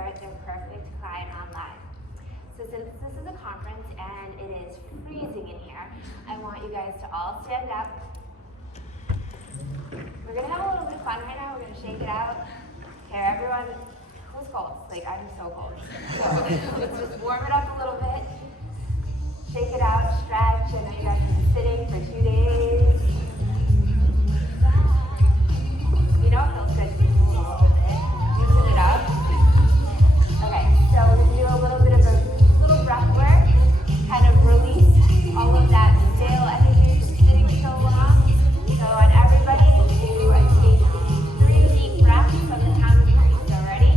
convert their perfect client online. So since this is a conference and it is freezing in here, I want you guys to all stand up. We're gonna have a little bit of fun right now. We're gonna shake it out. Here, everyone, who's cold? Like, I'm so cold. So let's just warm it up a little bit. Shake it out, stretch. I know you guys have been sitting for 2 days. You know it feels good to move a little bit. Loosen it up. Okay, so we're gonna do a little bit of a little breath work. Kind of release all of that stale energy from sitting so long. So I want everybody to take 3 deep breaths from the count of 3. So ready?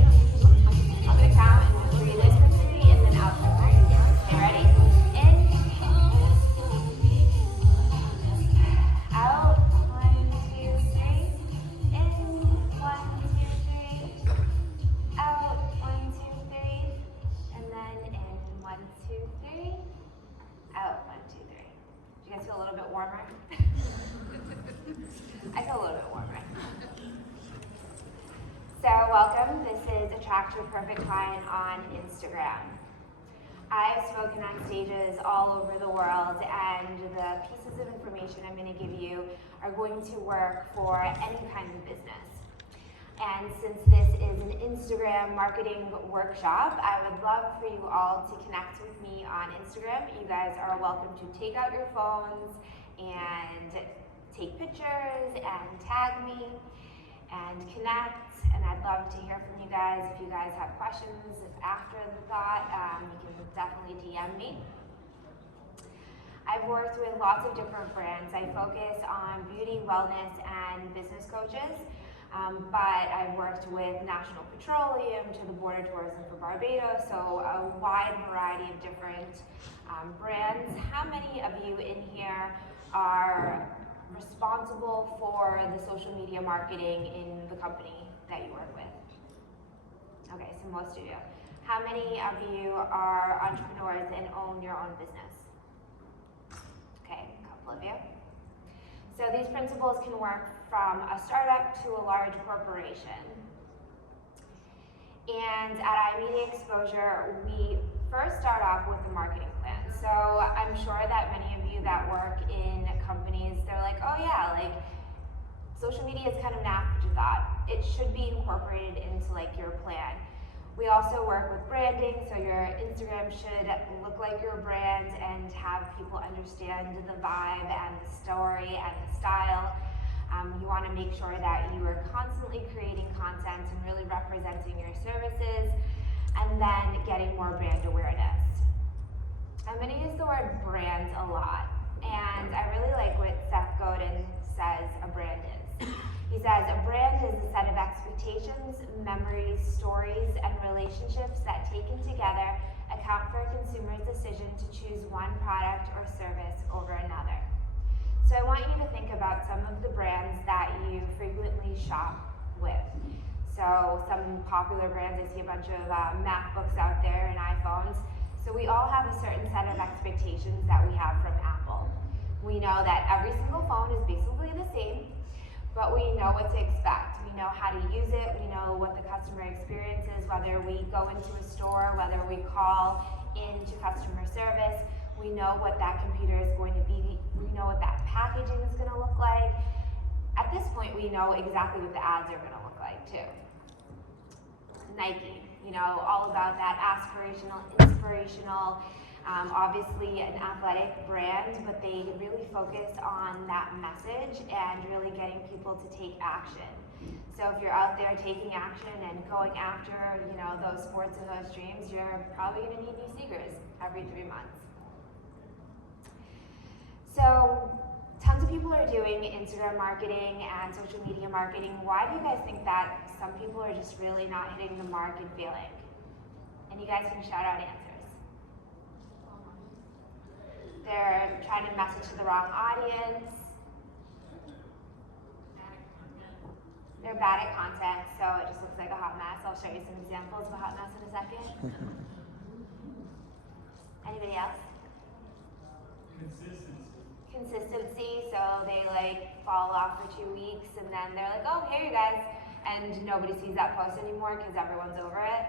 I'm gonna count and just breathe in for 3 and then out for 3. Okay, ready? In. Out. 1, 2, 3. In. 1, 2, 3. Out. 1, 2, 3. And then in. 1, 2, 3. Out. 1, 2, 3. Do you guys feel a little bit warmer? I feel a little bit warmer. So welcome. This is Attract Your Perfect Client on Instagram. I've spoken on stages all over the world, and the pieces of information I'm going to give you are going to work for any kind of business. And since this is an Instagram marketing workshop, I would love for you all to connect with me on Instagram. You guys are welcome to take out your phones and take pictures and tag me and connect. And I'd love to hear from you guys. If you guys have questions after the thought, you can definitely DM me. I've worked with lots of different brands. I focus on beauty, wellness, and business coaches. But I've worked with National Petroleum to the Board of Tourism for Barbados, so a wide variety of different brands. How many of you in here are responsible for the social media marketing in the company that you work with? Okay, so most of you. How many of you are entrepreneurs and own your own business? Okay, a couple of you. So these principles can work from a startup to a large corporation. And at iMedia Exposure, we first start off with the marketing plan. So I'm sure that many of you that work in companies, they're like, oh yeah, like social media is kind of an afterthought. It should be incorporated into like your plan. We also work with branding, so your Instagram should look like your brand and have people understand the vibe and the story and the style. You want to make sure that you are constantly creating content and really representing your services, and then getting more brand awareness. I'm going to use the word brand a lot, and I really like what Seth Godin says a brand is. He says a brand is a set of expectations, memories, stories, and relationships that taken together account for a consumer's decision to choose one product or service over another. So I want you to think about some of the brands that you frequently shop with. So some popular brands, I see a bunch of MacBooks out there and iPhones. So we all have a certain set of expectations that we have from Apple. We know that every single phone is basically the same, but we know what to expect. We know how to use it. We know what the customer experience is, whether we go into a store, whether we call into customer service. We know what that computer is going to be. We know what that packaging is going to look like. At this point, we know exactly what the ads are going to look like too. Nike, all about that aspirational, inspirational, obviously an athletic brand, but they really focus on that message and really getting people to take action. So if you're out there taking action and going after, those sports and those dreams, you're probably going to need new sneakers every 3 months. So tons of people are doing Instagram marketing and social media marketing. Why do you guys think that some people are just really not hitting the mark and failing? And you guys can shout out answers. They're trying to message to the wrong audience. They're bad at content, so it just looks like a hot mess. I'll show you some examples of a hot mess in a second. Anybody else? Consistency, so they fall off for 2 weeks and then they're like, oh, here you guys, and nobody sees that post anymore because everyone's over it.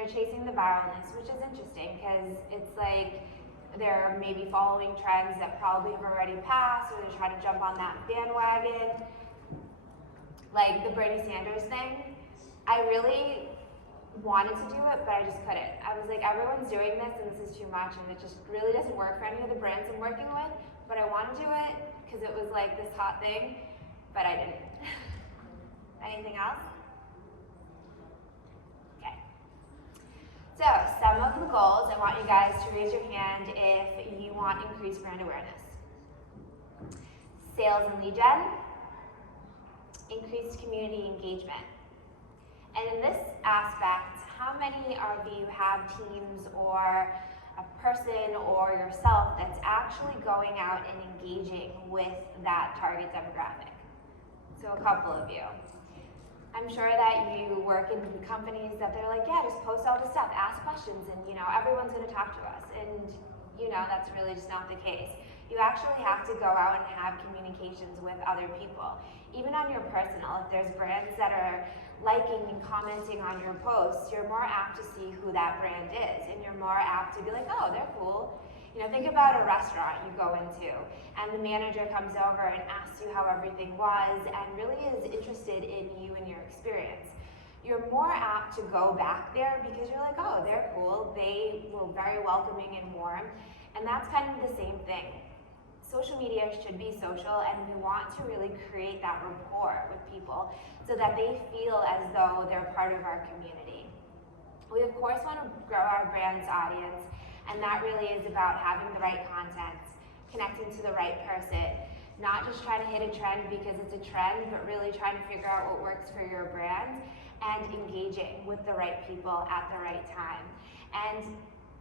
they're chasing the viralness, which is interesting because it's like they're maybe following trends that probably have already passed, or they're trying to jump on that bandwagon. Like the Bernie Sanders thing, I really wanted to do it, but I just couldn't. I was like, everyone's doing this and this is too much, and it just really doesn't work for any of the brands I'm working with, but I want to do it because it was like this hot thing, but I didn't. Anything else? Okay. So, some of the goals, I want you guys to raise your hand if you want increased brand awareness. Sales and lead gen, increased community engagement. And in this aspect, how many of you have teams or a person or yourself that's actually going out and engaging with that target demographic? So a couple of you. I'm sure that you work in companies that they're like, yeah, just post all the stuff, ask questions, and everyone's gonna talk to us. And that's really just not the case. You actually have to go out and have communications with other people. Even on your personal, if there's brands that are liking and commenting on your posts, you're more apt to see who that brand is, and you're more apt to be like, oh, they're cool. Think about a restaurant you go into, and the manager comes over and asks you how everything was, and really is interested in you and your experience. You're more apt to go back there because you're like, oh, they're cool. They were very welcoming and warm, and that's kind of the same thing. Social media should be social, and we want to really create that rapport with people so that they feel as though they're part of our community. We of course want to grow our brand's audience, and that really is about having the right content, connecting to the right person, not just trying to hit a trend because it's a trend, but really trying to figure out what works for your brand and engaging with the right people at the right time. And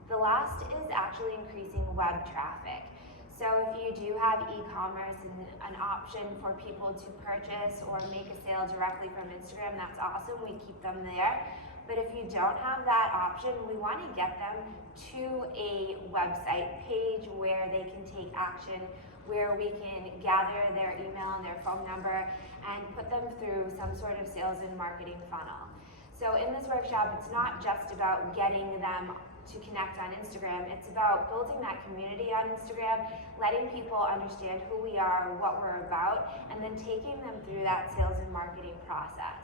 the last is actually increasing web traffic. So if you do have e-commerce and an option for people to purchase or make a sale directly from Instagram, that's awesome, we keep them there. But if you don't have that option, we want to get them to a website page where they can take action, where we can gather their email and their phone number and put them through some sort of sales and marketing funnel. So in this workshop, it's not just about getting them to connect on Instagram, it's about building that community on Instagram, letting people understand who we are, what we're about, and then taking them through that sales and marketing process.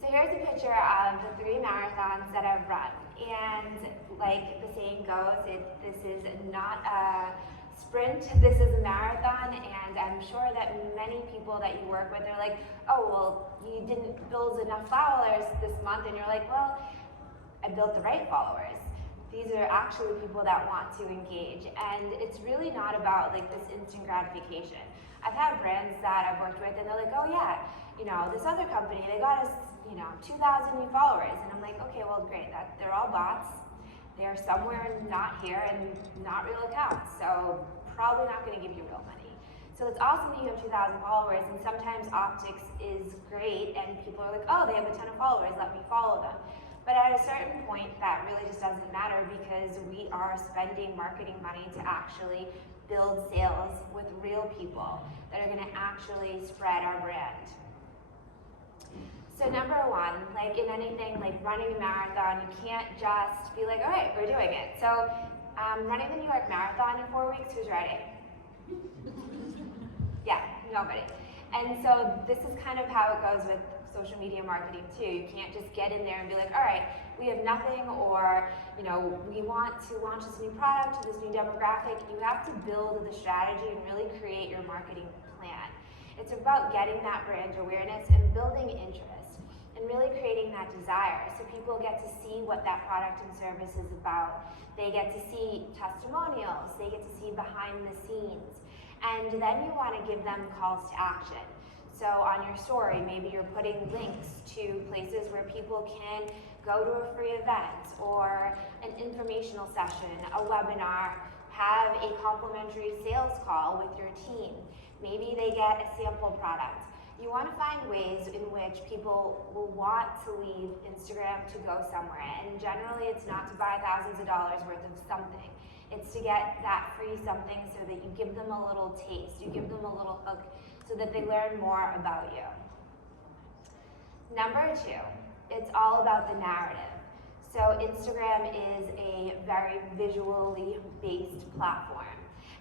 So here's a picture of the 3 marathons that I've run. And like the saying goes, this is not a sprint, this is a marathon, and I'm sure that many people that you work with are like, oh, well, you didn't build enough followers this month, and you're like, well, I built the right followers. These are actually people that want to engage, and it's really not about like this instant gratification. I've had brands that I've worked with and they're like, oh yeah, this other company, they got us 2,000 new followers, and I'm like, okay, well great, they're all bots, they're somewhere not here and not real accounts, so probably not going to give you real money. So it's awesome that you have 2,000 followers, and sometimes optics is great and people are like, oh, they have a ton of followers, let me follow them. But at a certain point, that really just doesn't matter because we are spending marketing money to actually build sales with real people that are going to actually spread our brand. So number one, like in anything, like running a marathon, you can't just be like, all right, we're doing it. So running the New York Marathon in 4 weeks, who's ready? Yeah, nobody. And so this is kind of how it goes with social media marketing too. You can't just get in there and be like, all right, we have nothing, or we want to launch this new product to this new demographic. You have to build the strategy and really create your marketing plan. It's about getting that brand awareness and building interest and really creating that desire so people get to see what that product and service is about. They get to see testimonials, they get to see behind the scenes, and then you want to give them calls to action. So on your story, maybe you're putting links to places where people can go to a free event or an informational session, a webinar, have a complimentary sales call with your team. Maybe they get a sample product. You want to find ways in which people will want to leave Instagram to go somewhere. And generally, it's not to buy thousands of dollars worth of something. It's to get that free something so that you give them a little taste, you give them a little hook, so that they learn more about you. Number 2, it's all about the narrative. So Instagram is a very visually based platform,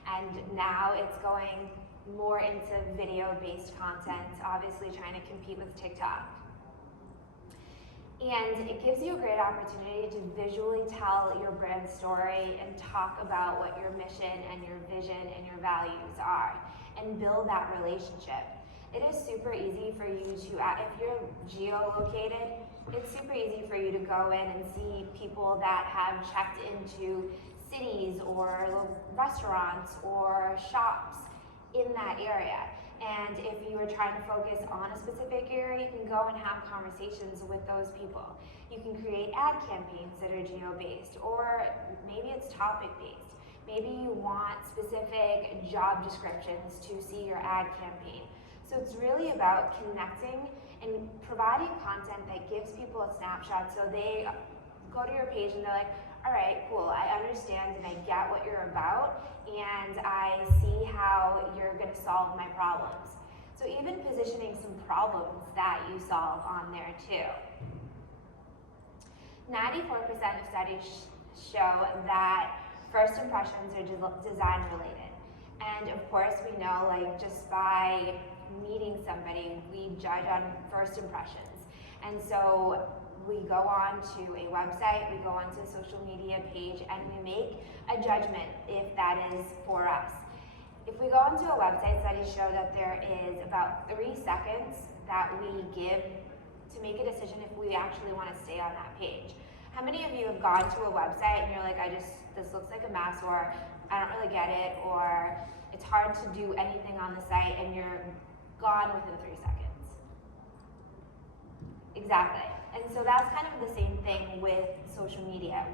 and now it's going more into video-based content, obviously trying to compete with TikTok. And it gives you a great opportunity to visually tell your brand story and talk about what your mission and your vision and your values are, and build that relationship. It is super easy for you to, if you're geolocated, it's super easy for you to go in and see people that have checked into cities or restaurants or shops in that area. And if you are trying to focus on a specific area, you can go and have conversations with those people. You can create ad campaigns that are geo-based, or maybe it's topic-based. Maybe you want specific job descriptions to see your ad campaign. So it's really about connecting and providing content that gives people a snapshot, so they go to your page and they're like, all right, cool, I understand and I get what you're about, and I see how you're gonna solve my problems. So even positioning some problems that you solve on there too. 94% of studies show that first impressions are design related. And of course we know, like, just by meeting somebody, we judge on first impressions. And so we go on to a website, we go onto a social media page, and we make a judgment if that is for us. If we go onto a website, studies show that there is about 3 seconds that we give to make a decision if we actually want to stay on that page. How many of you have gone to a website and you're like, this looks like a mess, or I don't really get it, or it's hard to do anything on the site, and you're gone within 3 seconds? Exactly. And so that's kind of the same thing with social media,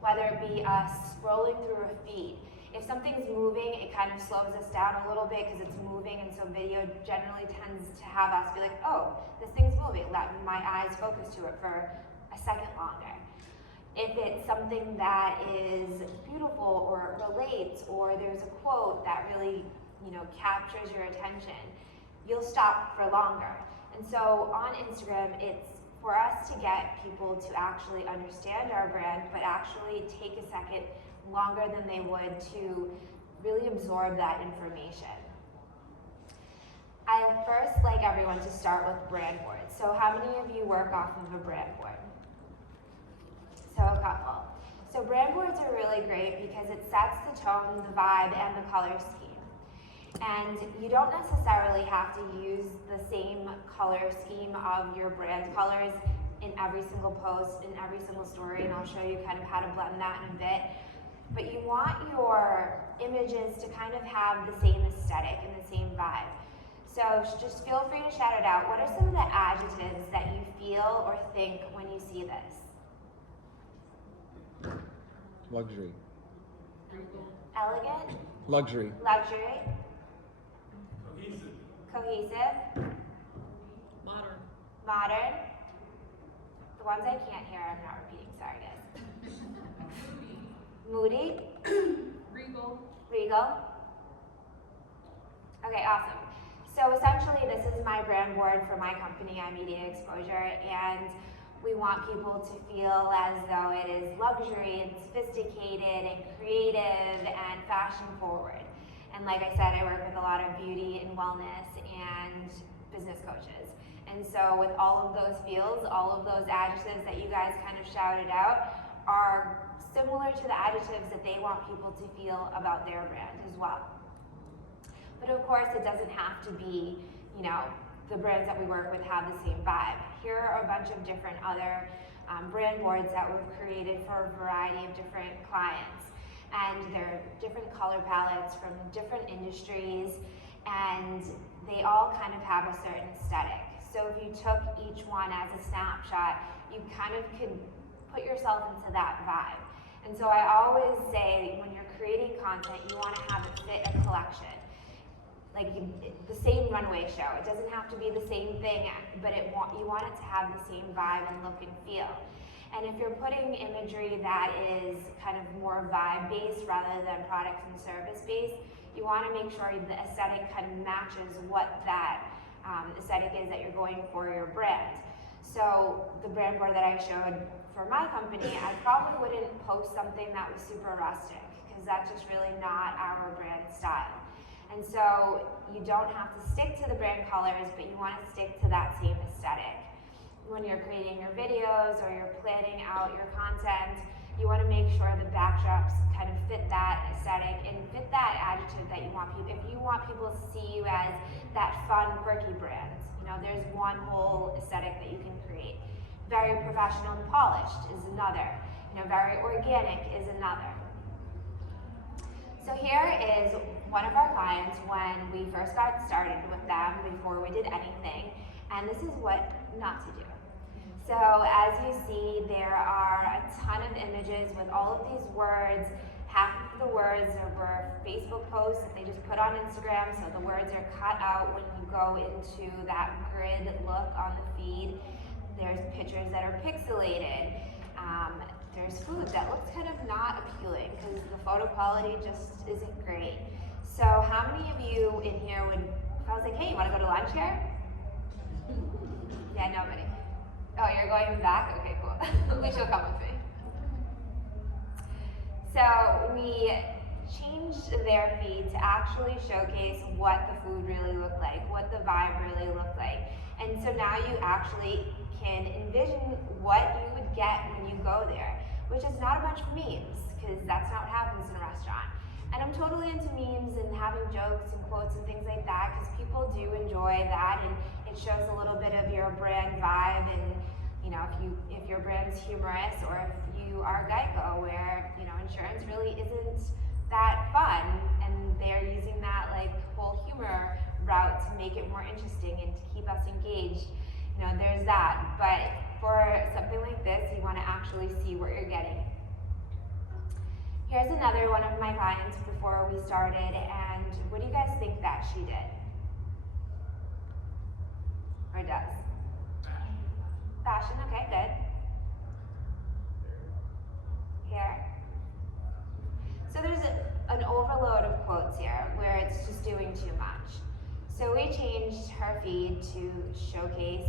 whether it be us scrolling through a feed. If something's moving, it kind of slows us down a little bit because it's moving, and so video generally tends to have us be like, oh, this thing's moving, let my eyes focus to it for a second longer. If it's something that is beautiful or relates, or there's a quote that really, captures your attention, you'll stop for longer. And so on Instagram, it's for us to get people to actually understand our brand, but actually take a second longer than they would to really absorb that information. I first like everyone to start with brand boards. So how many of you work off of a brand board? So a couple. So brand boards are really great because it sets the tone, the vibe, and the color scheme. And you don't necessarily have to use the same color scheme of your brand colors in every single post, in every single story, and I'll show you kind of how to blend that in a bit. But you want your images to kind of have the same aesthetic and the same vibe. So just feel free to shout it out. What are some of the adjectives that you feel or think when you see this? Luxury. Elegant? Luxury. Luxury? Cohesive? Modern. Modern? The ones I can't hear, I'm not repeating, sorry guys. Moody? Regal. Regal? Okay, awesome. So essentially this is my brand board for my company, iMedia Exposure, and we want people to feel as though it is luxury and sophisticated and creative and fashion forward. And like I said, I work with a lot of beauty and wellness and business coaches. And so with all of those feels, all of those adjectives that you guys kind of shouted out are similar to the adjectives that they want people to feel about their brand as well. But of course, it doesn't have to be, the brands that we work with have the same vibe. Here are a bunch of different other brand boards that we've created for a variety of different clients. And they're different color palettes from different industries, and they all kind of have a certain aesthetic. So if you took each one as a snapshot, you kind of could put yourself into that vibe. And so I always say, when you're creating content, you want to have it fit a collection. Like the same runway show. It doesn't have to be the same thing, but you want it to have the same vibe and look and feel. And if you're putting imagery that is kind of more vibe-based rather than product and service-based, you want to make sure the aesthetic kind of matches what that aesthetic is that you're going for your brand. So the brand board that I showed for my company, I probably wouldn't post something that was super rustic because that's just really not our brand style. And so you don't have to stick to the brand colors, but you want to stick to that same aesthetic. When you're creating your videos or you're planning out your content, you want to make sure the backdrops kind of fit that aesthetic and fit that adjective that you want people. If you want people to see you as that fun, quirky brand, there's one whole aesthetic that you can create. Very professional and polished is another. Very organic is another. So here is one of our clients when we first got started with them before we did anything, and this is what not to do. So as you see, there are a ton of images with all of these words. Half of the words were Facebook posts that they just put on Instagram, so the words are cut out when you go into that grid look on the feed. There's pictures that are pixelated. There's food that looks kind of not appealing because the photo quality just isn't great. So how many of you in here would, if I was like, hey, you want to go to lunch here? Yeah, nobody. Oh, you're going back? Okay, cool. At least you'll come with me. So we changed their feed to actually showcase what the food really looked like, what the vibe really looked like. And so now you actually can envision what you would get when you go there, which is not a bunch of memes, because that's not what happens in a restaurant. And I'm totally into memes and having jokes and quotes and things like that, because people do enjoy that, and it shows a little bit of your brand vibe. And if your brand's humorous, or if you are Geico, where insurance really isn't that fun, and they're using that like whole humor route to make it more interesting and to keep us engaged. There's that. But for something like this, you want to actually see what you're getting. Here's another one of my clients before we started, and what do you guys think that she did? Or does? Fashion, okay, good. Here. So there's an overload of quotes here where it's just doing too much. So we changed her feed to showcase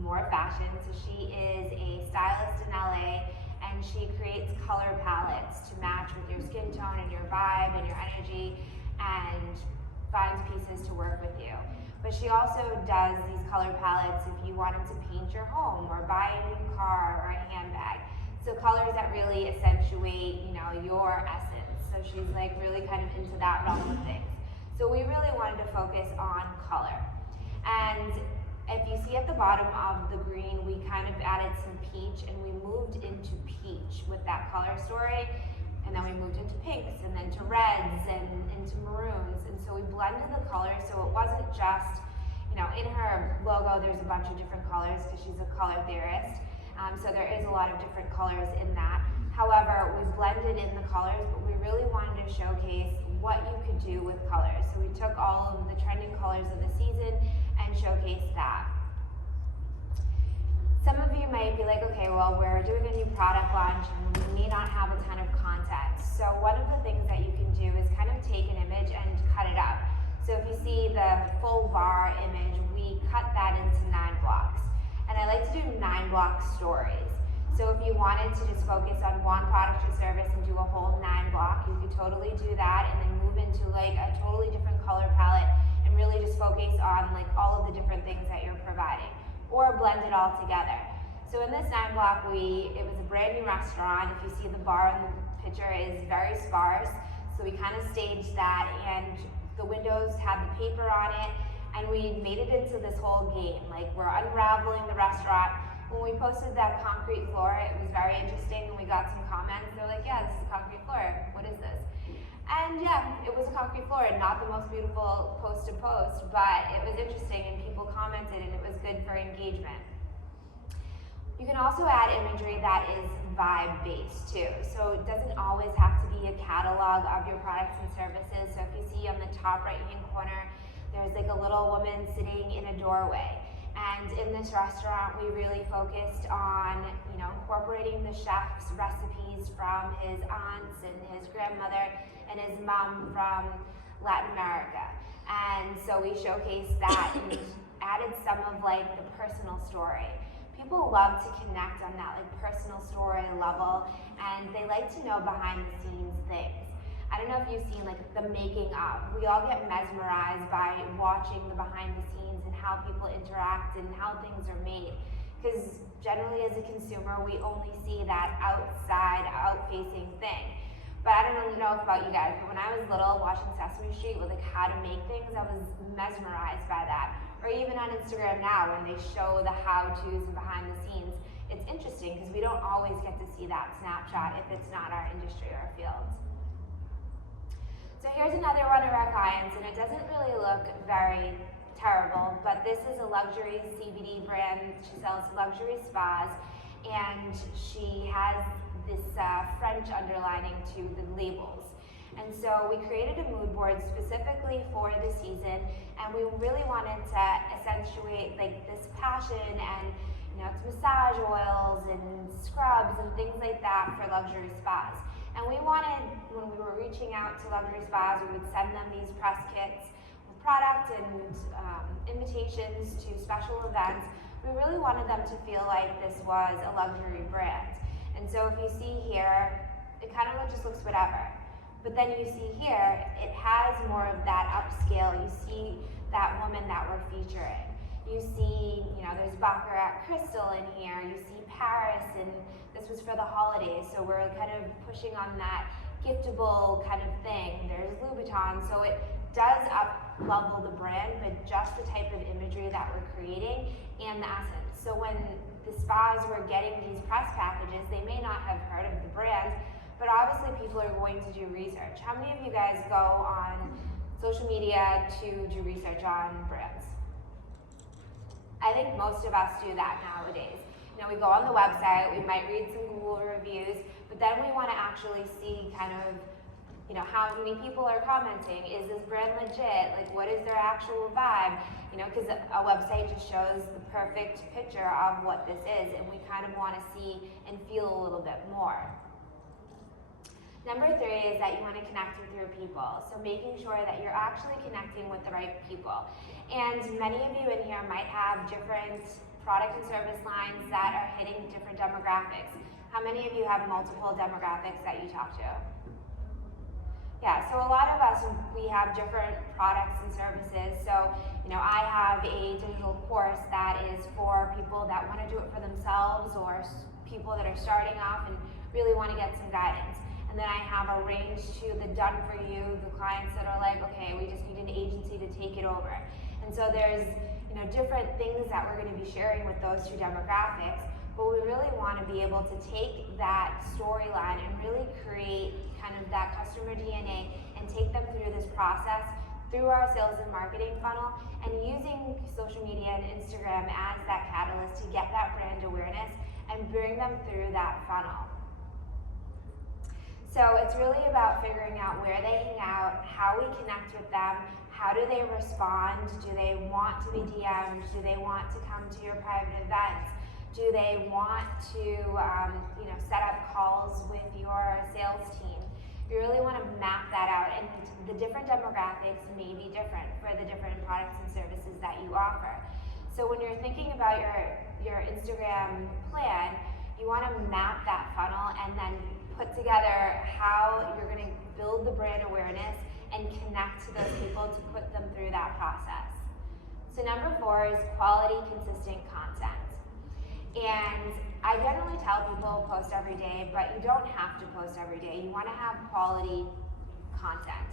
more fashion. So she is a stylist in LA, and she creates color palettes to match with your skin tone and your vibe and your energy, and finds pieces to work with you. But she also does these color palettes if you wanted to paint your home or buy a new car or a handbag. So colors that really accentuate, your essence. So she's like really kind of into that realm of things. So we really wanted to focus on color. And if you see at the bottom of the green, we kind of added some peach, and we moved into peach with that color story. And then we moved into pinks, and then to reds, and into maroons. And so we blended the colors, so it wasn't just, in her logo there's a bunch of different colors because she's a color theorist. So there is a lot of different colors in that. However, we blended in the colors, but we really wanted to showcase what you could do with colors. So we took all of the trending colors of the season and showcased that. Some of you might be like, okay, well, we're doing a new product launch and we may not have a ton of content. So one of the things that you can do is kind of take an image and cut it up. So if you see the full bar image, we cut that into 9 blocks. And I like to do 9 block stories. So if you wanted to just focus on one product or service and do a whole 9 block, you could totally do that, and then move into like a totally different color palette and really just focus on like all of the different things that you're providing, or blend it all together. So in this 9 block, it was a brand new restaurant. If you see the bar in the picture is very sparse, so we kind of staged that, and the windows had the paper on it, and we made it into this whole game. Like, we're unraveling the restaurant. When we posted that concrete floor, it was very interesting, and we got some comments. They're like, yeah, this is a concrete floor. What is this? And yeah, it was a concrete floor, and not the most beautiful post to post, but it was interesting, and people commented, and it was good for engagement. You can also add imagery that is vibe-based too. So it doesn't always have to be a catalog of your products and services. So if you see on the top right-hand corner, there's like a little woman sitting in a doorway. And in this restaurant, we really focused on, incorporating the chef's recipes from his aunts and his grandmother and his mom from Latin America. And so we showcased that and added some of like the personal story. people love to connect on that like personal story level, and they like to know behind the scenes things. I don't know if you've seen like the making of. We all get mesmerized by watching the behind the scenes and how people interact and how things are made. Because generally as a consumer, we only see that outside, out-facing thing. But I don't know about you guys, but when I was little watching Sesame Street with like how to make things, I was mesmerized by that. Or even on Instagram now when they show the how-tos and behind the scenes, it's interesting because we don't always get to see that snapshot if it's not our industry or field. So here's another one of our clients, and it doesn't really look very terrible, but this is a luxury CBD brand. She sells luxury spas, and she has this French underlining to the labels. And so we created a mood board specifically for the season, and we really wanted to accentuate like this passion, and it's massage oils and scrubs and things like that for luxury spas. And we wanted, when we were reaching out to luxury spas, we would send them these press kits with product and invitations to special events. We really wanted them to feel like this was a luxury brand. And so if you see here, it kind of just looks whatever. But then you see here, it has more of that upscale. You see that woman that we're featuring. You see, there's Baccarat Crystal in here. You see Paris, and this was for the holidays, so we're kind of pushing on that giftable kind of thing. There's Louboutin, so it does up-level the brand, but just the type of imagery that we're creating and the essence. So when the spas were getting these press packages, they may not have heard of the brand, but obviously people are going to do research. How many of you guys go on social media to do research on brands? I think most of us do that nowadays. We go on the website, we might read some Google reviews, but then we want to actually see kind of, how many people are commenting. Is this brand legit? Like, what is their actual vibe? Because a website just shows the perfect picture of what this is, and we kind of want to see and feel a little bit more. Number 3 is that you want to connect with your people. So making sure that you're actually connecting with the right people. And many of you in here might have different product and service lines that are hitting different demographics. How many of you have multiple demographics that you talk to? Yeah, so a lot of us, we have different products and services. So, I have a digital course that is for people that want to do it for themselves, or people that are starting off and really want to get some guidance. And then I have a range to the done for you, the clients that are like, okay, we just need an agency to take it over. And so there's different things that we're going to be sharing with those 2 demographics, but we really want to be able to take that storyline and really create kind of that customer DNA and take them through this process through our sales and marketing funnel, and using social media and Instagram as that catalyst to get that brand awareness and bring them through that funnel. So it's really about figuring out where they hang out, how we connect with them, how do they respond, do they want to be DM'd, do they want to come to your private events, do they want to set up calls with your sales team. You really want to map that out, and the different demographics may be different for the different products and services that you offer. So when you're thinking about your Instagram plan, you want to map that funnel and then put together how you're going to build the brand awareness and connect to those people to put them through that process. So number 4 is quality, consistent content. And I generally tell people post every day, but you don't have to post every day. You want to have quality content.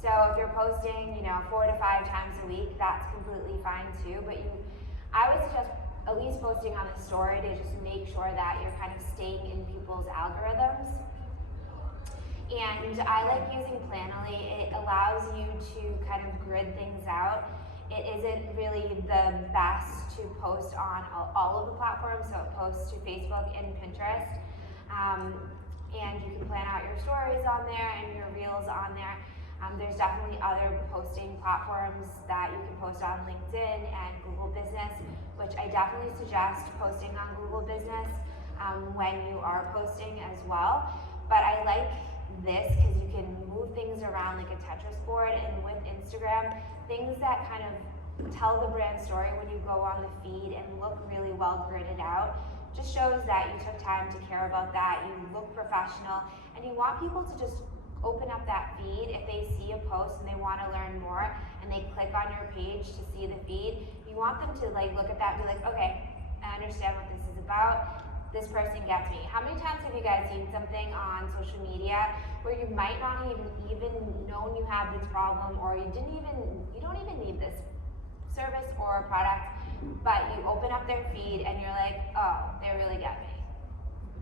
So if you're posting, 4 to 5 times a week, that's completely fine too. But I would suggest at least posting on a story to just make sure that you're kind of staying in people's algorithms. And I like using Planoly. It allows you to kind of grid things out. It isn't really the best to post on all of the platforms, so it posts to Facebook and Pinterest. And you can plan out your stories on there and your reels on there. There's definitely other posting platforms that you can post on LinkedIn and Google Business, which I definitely suggest posting on Google Business when you are posting as well. But I like this because you can move things around like a Tetris board, and with Instagram, things that kind of tell the brand story when you go on the feed and look really well gridded out. Just shows that you took time to care about that, you look professional, and you want people to just open up that feed if they see a post and they want to learn more and they click on your page to see the feed. You want them to like look at that and be like, okay, I understand what this is about. This person gets me. How many times have you guys seen something on social media where you might not even known you have this problem, or you don't even need this service or product, but you open up their feed and you're like, oh, they really get me.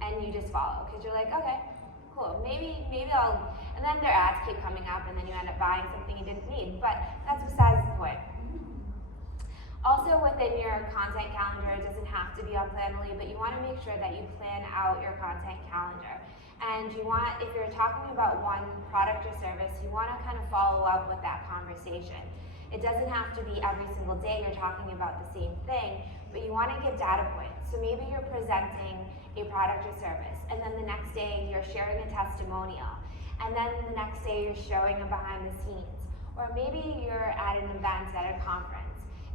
And you just follow because you're like, okay, cool, maybe I'll, and then their ads keep coming up and then you end up buying something you didn't need, but that's besides the point. Also within your content calendar, it doesn't have to be on Planoly, but you want to make sure that you plan out your content calendar. And you want, if you're talking about one product or service, you want to kind of follow up with that conversation. It doesn't have to be every single day you're talking about the same thing, but you want to give data points. So maybe you're presenting a product or service, and then the next day you're sharing a testimonial, and then the next day you're showing a behind the scenes. Or maybe you're at an event at a conference.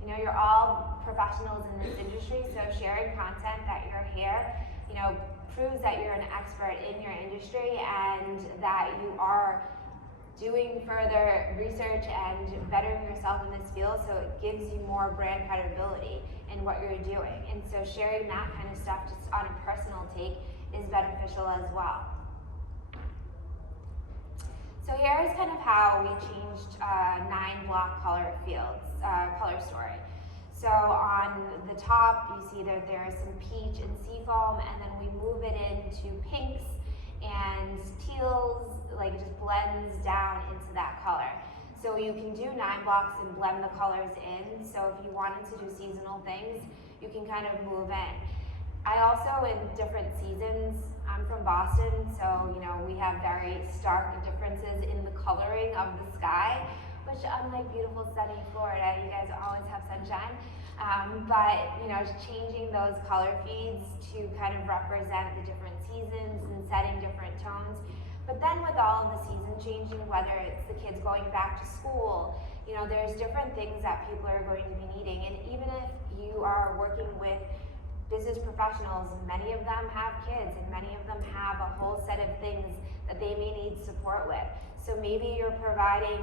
You know, you're all professionals in this industry, so sharing content that you're here, you know, proves that you're an expert in your industry and that you are doing further research and bettering yourself in this field, so it gives you more brand credibility in what you're doing. And so sharing that kind of stuff just on a personal take is beneficial as well. So here is kind of how we changed 9 block color fields, color story. So on the top, you see that there is some peach and seafoam, and then we move it into pinks and teals, like it just blends down into that color. So you can do 9 blocks and blend the colors in. So if you wanted to do seasonal things, you can kind of move in. I also, in different seasons, I'm from Boston, so you know we have very stark differences in the coloring of the sky, which unlike beautiful sunny Florida, you guys always have sunshine. But you know, changing those color feeds to kind of represent the different seasons and setting different tones. But then with all of the season changing, whether it's the kids going back to school, you know, there's different things that people are going to be needing. And even if you are working with business professionals, many of them have kids and many of them have a whole set of things that they may need support with. So maybe you're providing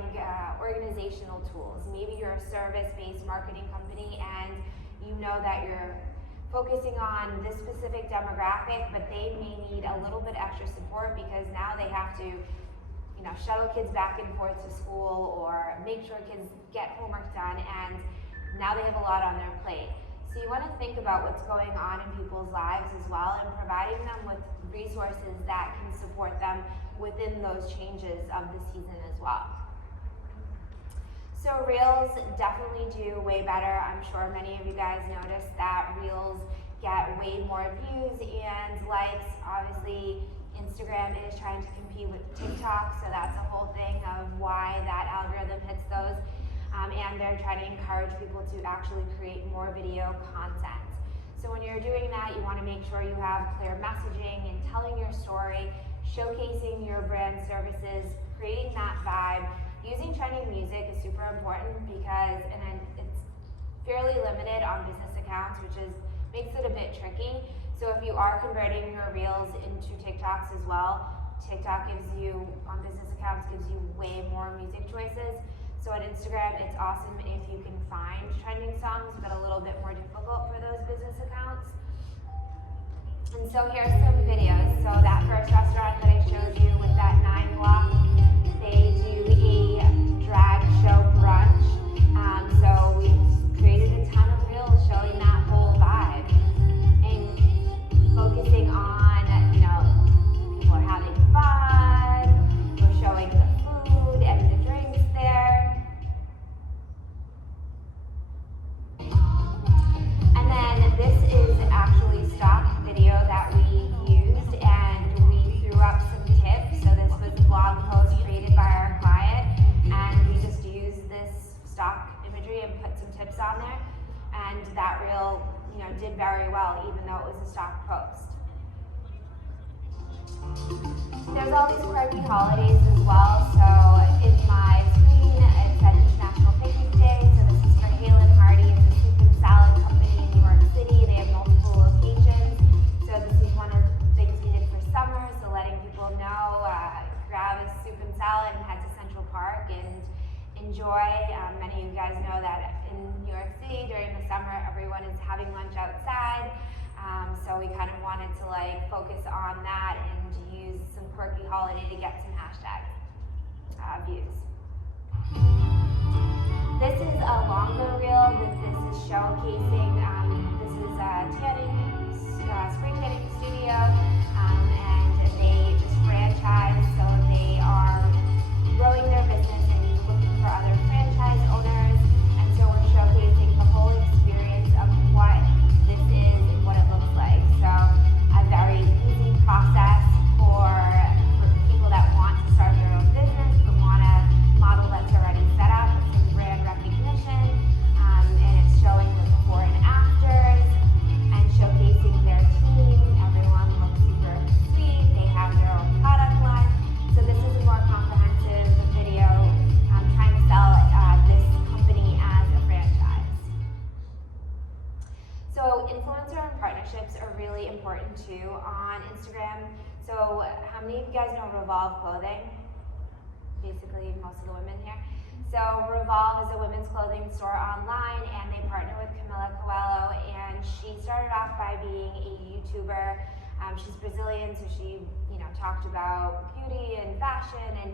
organizational tools, maybe you're a service-based marketing company and you know that you're focusing on this specific demographic, but they may need a little bit extra support because now they have to, you know, shuttle kids back and forth to school or make sure kids get homework done, and now they have a lot on their plate. So you want to think about what's going on in people's lives as well and providing them with resources that can support them within those changes of the season as well. So Reels definitely do way better. I'm sure many of you guys noticed that Reels get way more views and likes. Obviously, Instagram is trying to compete with TikTok, so that's a whole thing of why that algorithm hits those. And they're trying to encourage people to actually create more video content. So when you're doing that, you want to make sure you have clear messaging and telling your story, showcasing your brand services, creating that vibe. Using trending music is super important because, and then it's fairly limited on business accounts, which makes it a bit tricky. So if you are converting your Reels into TikToks as well, TikTok gives you, on business accounts, gives you way more music choices. So on Instagram, it's awesome if you can find trending songs, but a little bit more difficult for those business accounts. And so here's some videos. So that first restaurant that I showed you with that 9 block, they do a drag show brunch. So we created a ton of reels showing that whole vibe and focusing on, you know, people are having fun, we're showing the food and the drinks there. And then this is actually stock video that we used, and we threw up some tips. So this was a blog post created by our client, and we just used this stock imagery and put some tips on there, and that reel, you know, did very well even though it was a stock post. There's all these quirky holidays as well. So in my screen it said International Picnic Day, so this is for Halen everyone is having lunch outside. So we kind of wanted to like focus on that and use some quirky holiday to get some hashtag views. This is a longer reel that this is showcasing. This is spray tanning studio, and they just franchise, so they are growing their business and looking for other franchise owners. And so we're showcasing the whole experience of what this is and what it looks like. So a very easy process for people that want to start their own business but want a model that's already set up with some brand recognition, and it's showing the before and afters and showcasing their team. Everyone looks super sweet. They have their own product line. So this is a more comprehensive video trying to sell this company as a franchise. So influencer and partnerships are really important too on Instagram. So how many of you guys know Revolve Clothing? Basically most of the women here. So Revolve is a women's clothing store online, and they partner with Camila Coelho, and she started off by being a YouTuber. She's Brazilian, so she talked about beauty and fashion, and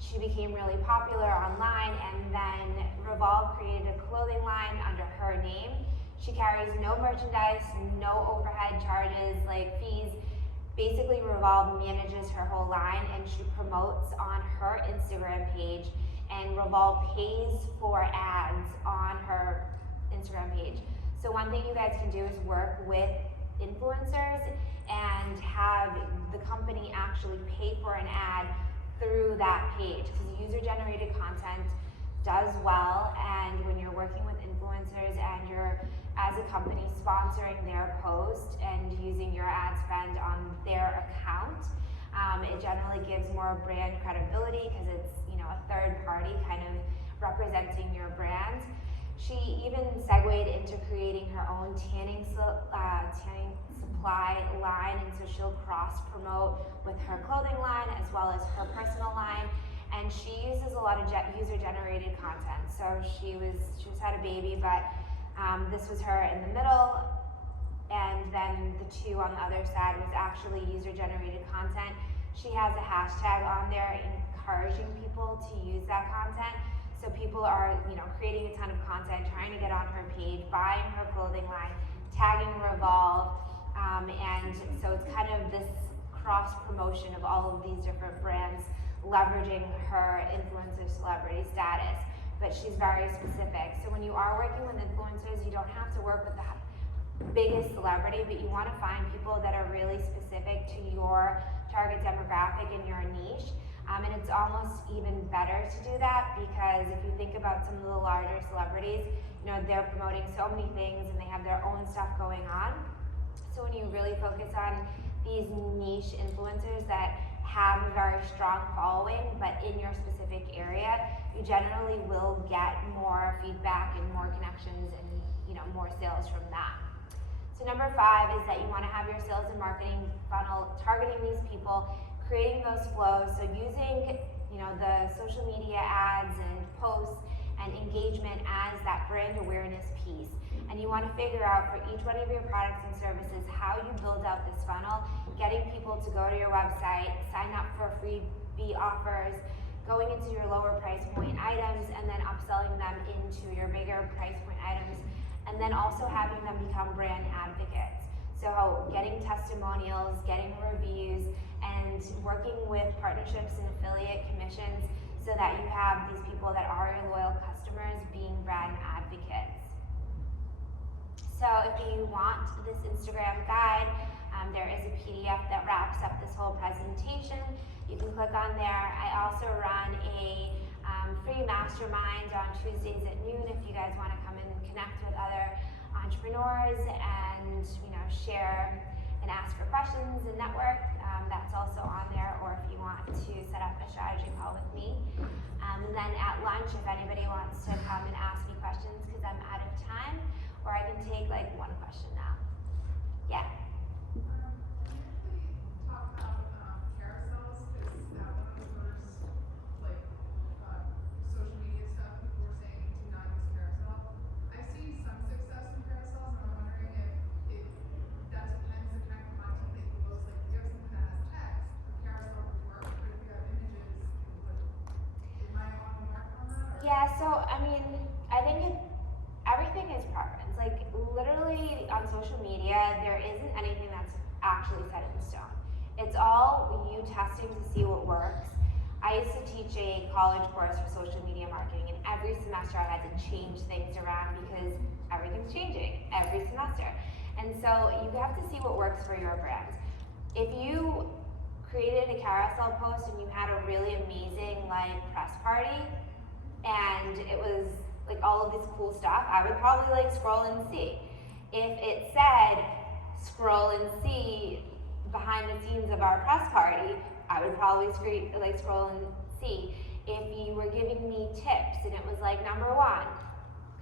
she became really popular online, and then Revolve created a clothing line under her name. She carries no merchandise, no overhead charges, like fees. Basically, Revolve manages her whole line, and she promotes on her Instagram page, and Revolve pays for ads on her Instagram page. So one thing you guys can do is work with influencers and have the company actually pay for an ad through that page, because user-generated content does well, and when you're working with influencers and you're, as a company, sponsoring their post and using your ad spend on their account, it generally gives more brand credibility because it's a third party kind of representing your brand. She even segued into creating her own tanning supply line, and so she'll cross promote with her clothing line as well as her personal line. And she uses a lot of user-generated content. So she just had a baby, but this was her in the middle, and then the two on the other side was actually user-generated content. She has a hashtag on there encouraging people to use that content. So people are, creating a ton of content, trying to get on her page, buying her clothing line, tagging Revolve, and so it's kind of this cross promotion of all of these different brands leveraging her influencer celebrity status. But she's very specific. So when you are working with influencers, you don't have to work with the biggest celebrity, but you want to find people that are really specific to your target demographic and your niche. And it's almost even better to do that, because if you think about some of the larger celebrities, they're promoting so many things and they have their own stuff going on. So when you really focus on these niche influencers that have a very strong following, but in your specific area, you generally will get more feedback and more connections and more sales from that. So number 5 is that you want to have your sales and marketing funnel targeting these people, creating those flows. So using the social media ads and posts and engagement as that brand awareness piece. And you want to figure out for each one of your products and services how you build out this funnel, getting people to go to your website, sign up for freebie offers, going into your lower price point items, and then upselling them into your bigger price point items, and then also having them become brand advocates. So getting testimonials, getting reviews, and working with partnerships and affiliate commissions so that you have these people that are your loyal customers being brand advocates. So if you want this Instagram guide, there is a PDF that wraps up this whole presentation. You can click on there. I also run a free mastermind on Tuesdays at noon if you guys want to come and connect with other entrepreneurs and share and ask for questions and network. That's also on there, or if you want to set up a strategy call with me. And then at lunch, if anybody wants to come and ask me questions because I'm out of time, or I can take like one question now. Yeah. Talk about carousels, because that one of the first social media stuff, people were saying do not use carousel. I've seen some success in carousels, and I'm so I mean, I think everything is preference. Like literally on social media, there isn't anything that's actually set in stone. It's all you testing to see what works. I used to teach a college course for social media marketing, and every semester I had to change things around because everything's changing every semester. And so you have to see what works for your brand. If you created a carousel post and you had a really amazing like press party and it was like all of this cool stuff, I would probably like scroll and see. If it said scroll and see behind the scenes of our press party, I would probably scroll and see. If you were giving me tips and it was like number 1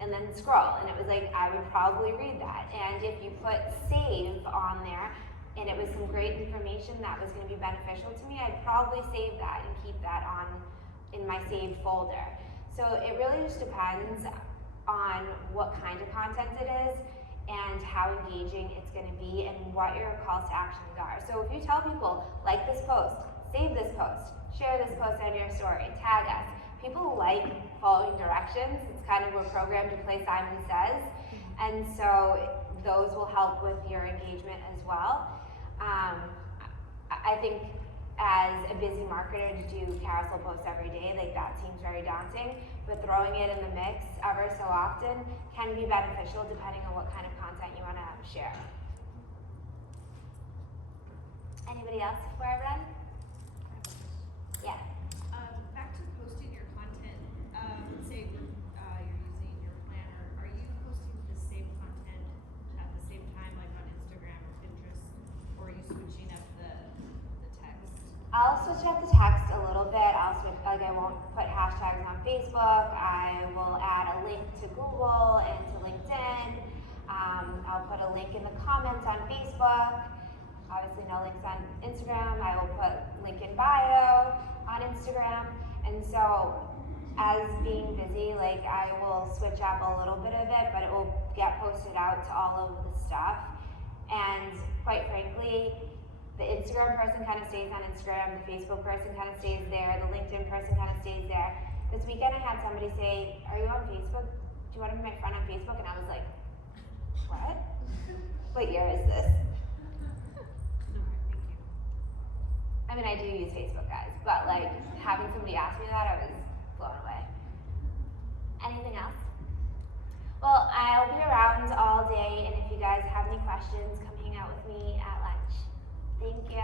and then scroll and it was like, I would probably read that. And if you put save on there and it was some great information that was going to be beneficial to me, I'd probably save that and keep that on in my saved folder. So it really just depends on what kind of content it is and how engaging it's going to be and what your calls to actions are. So if you tell people, like this post, save this post, share this post on your story, tag us. People like following directions. It's kind of we're programmed to play Simon Says. And so those will help with your engagement as well. I think as a busy marketer to do carousel posts every day, like that seems very daunting, but throwing it in the mix ever so often can be beneficial depending on what kind of content you want to share. Anybody else before I run? Yeah. Back to posting your content. Say you're using your planner. Are you posting the same content at the same time, like on Instagram or Pinterest, or are you switching up the text? I'll switch up the text a little bit. I won't put hashtags on Facebook. I will add a link to Google and to LinkedIn. I'll put a link in the comments on Facebook. Obviously no links on Instagram. I will put link in bio on Instagram. And so as being busy, like I will switch up a little bit of it, but it will get posted out to all of the stuff. And quite frankly, the Instagram person kind of stays on Instagram, the Facebook person kind of stays there, the LinkedIn person kind of stays there. This weekend I had somebody say, are you on Facebook? Do you want to be my friend on Facebook? And I was like, what? What year is this? I mean, I do use Facebook, guys, but like having somebody ask me that, I was blown away. Anything else? Well, I'll be around all day, and if you guys have any questions, come hang out with me at lunch. Thank you.